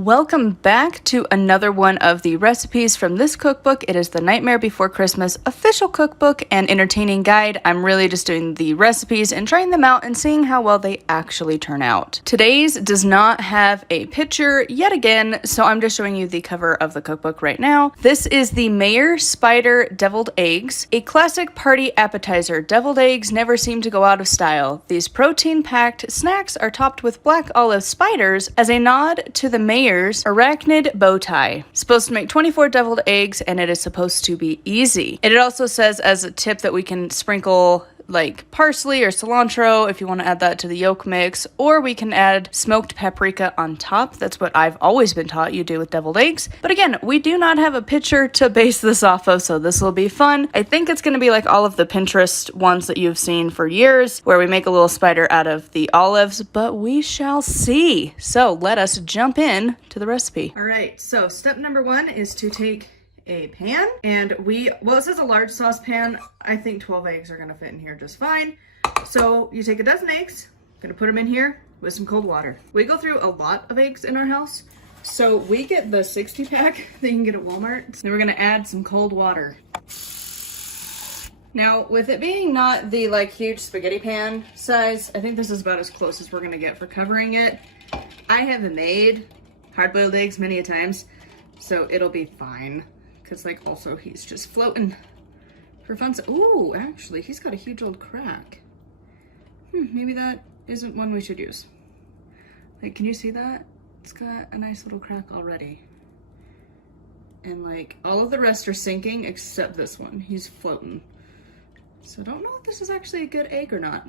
Welcome back to another one of the recipes from this cookbook. It is the Nightmare Before Christmas official cookbook and entertaining guide. I'm really just doing the recipes and trying them out and seeing how well they actually turn out. Today's does not have a picture yet again, so I'm just showing you the cover of the cookbook right now. This is the Mayor Spider Deviled Eggs, a classic party appetizer. Deviled eggs never seem to go out of style. These protein-packed snacks are topped with black olive spiders as a nod to the Mayor's arachnid bow tie. Supposed to make 24 deviled eggs, and it is supposed to be easy. And it also says as a tip that we can sprinkle like parsley or cilantro if you want to add that to the yolk mix, or we can add smoked paprika on top. That's what I've always been taught you do with deviled eggs. But again, we do not have a picture to base this off of, so this will be fun. I think it's going to be like all of the Pinterest ones that you've seen for years, where we make a little spider out of the olives, but we shall see. So let us jump in to the recipe. All right, so step number one is to take a pan, and this is a large saucepan. I think 12 eggs are gonna fit in here just fine. So you take a dozen eggs, gonna put them in here with some cold water. We go through a lot of eggs in our house, so we get the 60 pack that you can get at Walmart. Then we're gonna add some cold water. Now, with it being not the like huge spaghetti pan size, I think this is about as close as we're gonna get for covering it. I have made hard-boiled eggs many a times, so it'll be fine. Because like also he's just floating for fun. Ooh, actually he's got a huge old crack. Maybe that isn't one we should use. Like, can you see that? It's got a nice little crack already. And like all of the rest are sinking except this one. He's floating. So I don't know if this is actually a good egg or not.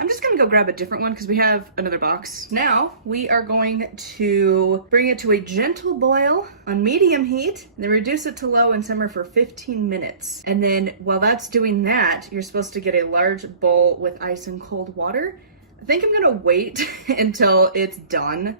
I'm just gonna go grab a different one because we have another box. Now we are going to bring it to a gentle boil on medium heat, and then reduce it to low and simmer for 15 minutes. And then while that's doing that, you're supposed to get a large bowl with ice and cold water. I think I'm gonna wait until it's done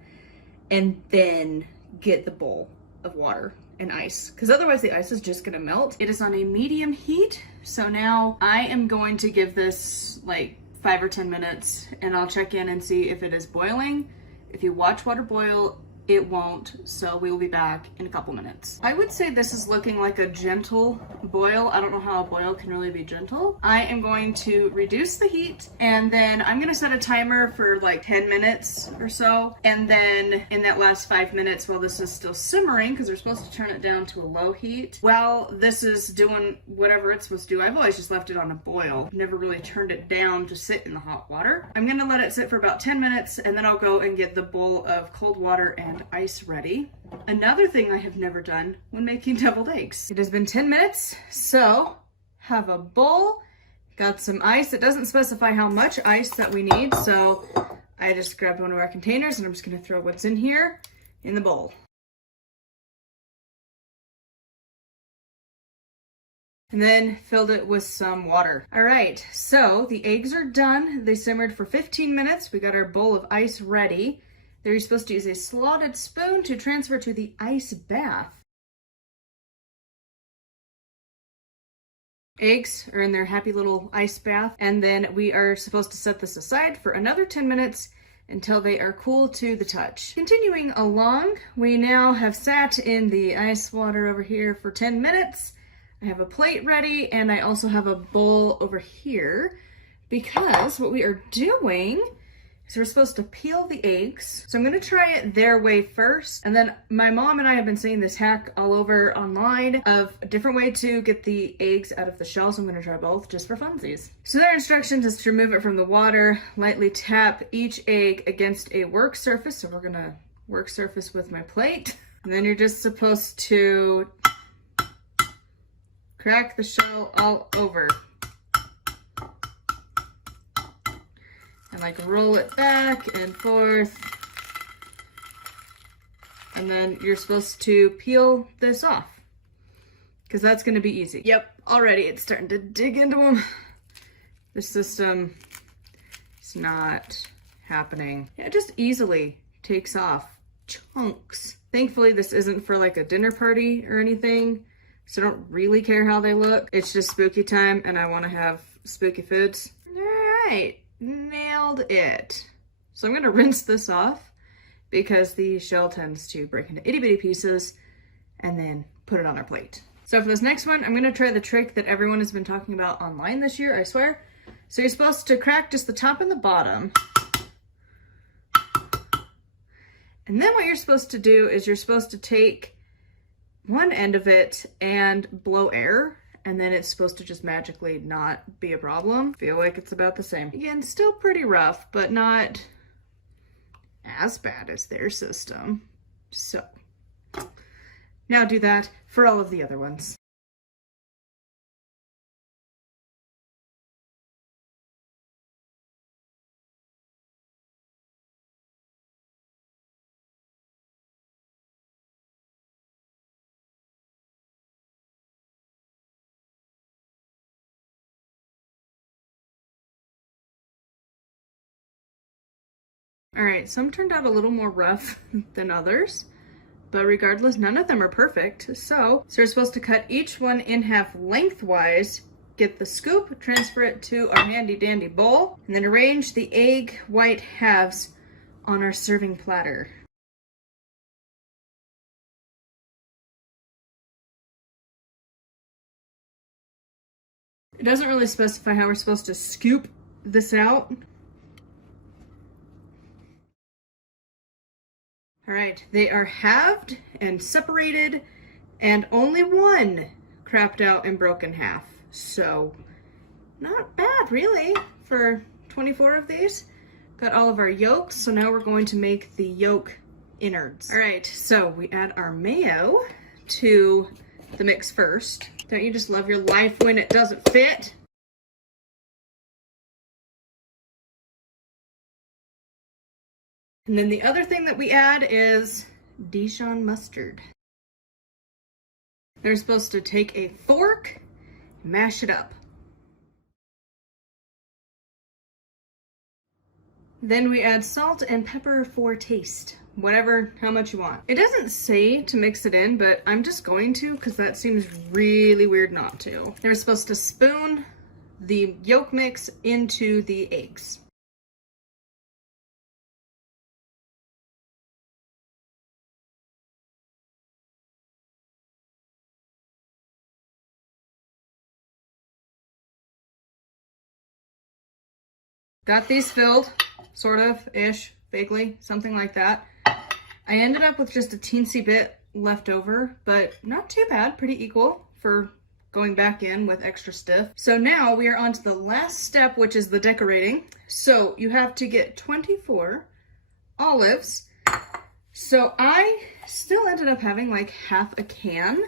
and then get the bowl of water and ice, because otherwise the ice is just gonna melt. It is on a medium heat, so now I am going to give this like 5 or 10 minutes, and I'll check in and see if it is boiling. If you watch water boil, it won't, so we will be back in a couple minutes. I would say this is looking like a gentle boil. I don't know how a boil can really be gentle. I am going to reduce the heat, and then I'm gonna set a timer for like 10 minutes or so, and then in that last 5 minutes while this is still simmering, because we're supposed to turn it down to a low heat, while this is doing whatever it's supposed to do, I've always just left it on a boil, never really turned it down to sit in the hot water. I'm gonna let it sit for about 10 minutes, and then I'll go and get the bowl of cold water and ice ready. Another thing I have never done when making deviled eggs. It has been 10 minutes, so have a bowl, got some ice. It doesn't specify how much ice that we need, so I just grabbed one of our containers and I'm just gonna throw what's in here in the bowl. And then filled it with some water. All right, so the eggs are done. They simmered for 15 minutes. We got our bowl of ice ready. There you're supposed to use a slotted spoon to transfer to the ice bath. Eggs are in their happy little ice bath, and then we are supposed to set this aside for another 10 minutes until they are cool to the touch. Continuing along, we now have sat in the ice water over here for 10 minutes. I have a plate ready, and I also have a bowl over here, because what we are doing so we're supposed to peel the eggs. So I'm gonna try it their way first. And then my mom and I have been seeing this hack all over online of a different way to get the eggs out of the shell. So I'm gonna try both just for funsies. So their instructions is to remove it from the water, lightly tap each egg against a work surface. So we're gonna work surface with my plate. And then you're just supposed to crack the shell all over. And like roll it back and forth. And then you're supposed to peel this off, because that's gonna be easy. Yep, already it's starting to dig into them. The system is not happening. It just easily takes off chunks. Thankfully, this isn't for like a dinner party or anything, so I don't really care how they look. It's just spooky time and I wanna have spooky foods. All right. Nailed it. So I'm gonna rinse this off because the shell tends to break into itty bitty pieces, and then put it on our plate. So for this next one, I'm gonna try the trick that everyone has been talking about online this year, I swear. So you're supposed to crack just the top and the bottom. And then what you're supposed to do is you're supposed to take one end of it and blow air, and then it's supposed to just magically not be a problem. Feel like it's about the same. Again, still pretty rough, but not as bad as their system. So now do that for all of the other ones. All right, some turned out a little more rough than others, but regardless, none of them are perfect. So we're supposed to cut each one in half lengthwise, get the scoop, transfer it to our handy dandy bowl, and then arrange the egg white halves on our serving platter. It doesn't really specify how we're supposed to scoop this out. All right, they are halved and separated, and only one crapped out and broke in half. So not bad really for 24 of these. Got all of our yolks, so now we're going to make the yolk innards. All right, so we add our mayo to the mix first. Don't you just love your life when it doesn't fit? And then the other thing that we add is Dijon mustard. They're supposed to take a fork and mash it up. Then we add salt and pepper for taste, whatever, how much you want. It doesn't say to mix it in, but I'm just going to because that seems really weird not to. They're supposed to spoon the yolk mix into the eggs. Got these filled, sort of, ish, vaguely, something like that. I ended up with just a teensy bit left over, but not too bad, pretty equal for going back in with extra stiff. So now we are on to the last step, which is the decorating. So you have to get 24 olives. So I still ended up having like half a can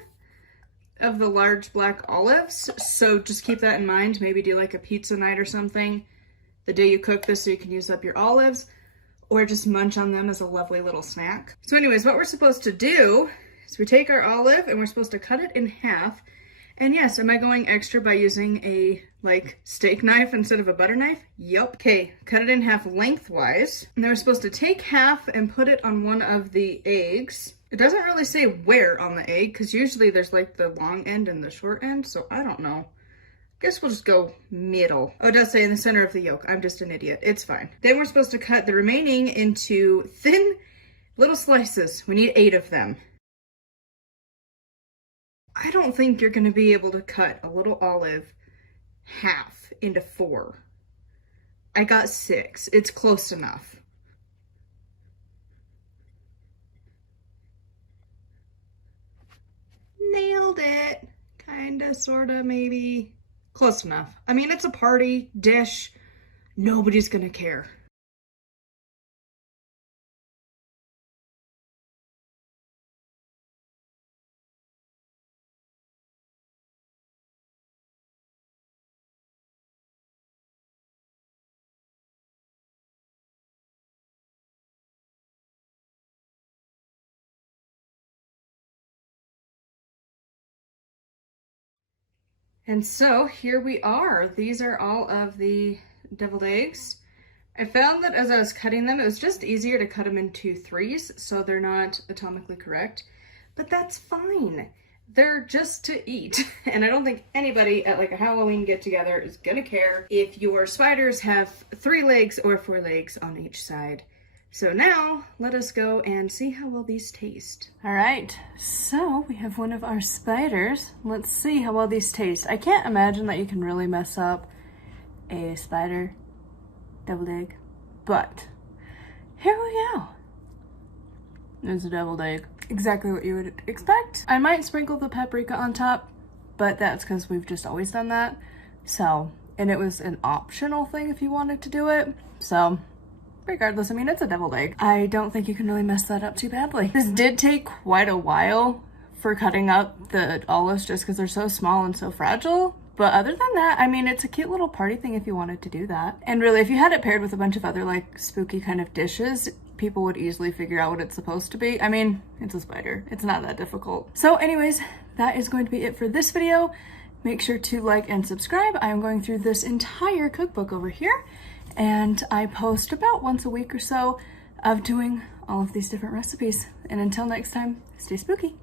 of the large black olives. So just keep that in mind. Maybe do like a pizza night or something the day you cook this so you can use up your olives, or just munch on them as a lovely little snack. So anyways, what we're supposed to do is we take our olive and we're supposed to cut it in half. And yes, am I going extra by using a like steak knife instead of a butter knife? Yup. Okay, cut it in half lengthwise. And then we're supposed to take half and put it on one of the eggs. It doesn't really say where on the egg, because usually there's like the long end and the short end, so I don't know. Guess we'll just go middle. Oh, it does say in the center of the yolk. I'm just an idiot. It's fine. Then we're supposed to cut the remaining into thin little slices. We need 8 of them. I don't think you're going to be able to cut a little olive half into 4. I got 6. It's close enough. Nailed it. Kinda, sorta, maybe. Close enough. I mean, it's a party dish. Nobody's gonna care. And so here we are. These are all of the deviled eggs. I found that as I was cutting them, it was just easier to cut them into 3s so they're not atomically correct, but that's fine. They're just to eat. And I don't think anybody at like a Halloween get together is gonna care if your spiders have 3 legs or 4 legs on each side. So now let us go and see how well these taste. All right, so we have one of our spiders. Let's see how well these taste. I can't imagine that you can really mess up a spider deviled egg, but here we go. There's a deviled egg. Exactly what you would expect. I might sprinkle the paprika on top, but that's because we've just always done that. So, and it was an optional thing if you wanted to do it. So, regardless, I mean, it's a deviled egg. I don't think you can really mess that up too badly. This did take quite a while for cutting up the olives just because they're so small and so fragile. But other than that, I mean, it's a cute little party thing if you wanted to do that. And really, if you had it paired with a bunch of other like spooky kind of dishes, people would easily figure out what it's supposed to be. I mean, it's a spider. It's not that difficult. So anyways, that is going to be it for this video. Make sure to like and subscribe. I am going through this entire cookbook over here, and I post about once a week or so of doing all of these different recipes. And until next time, stay spooky.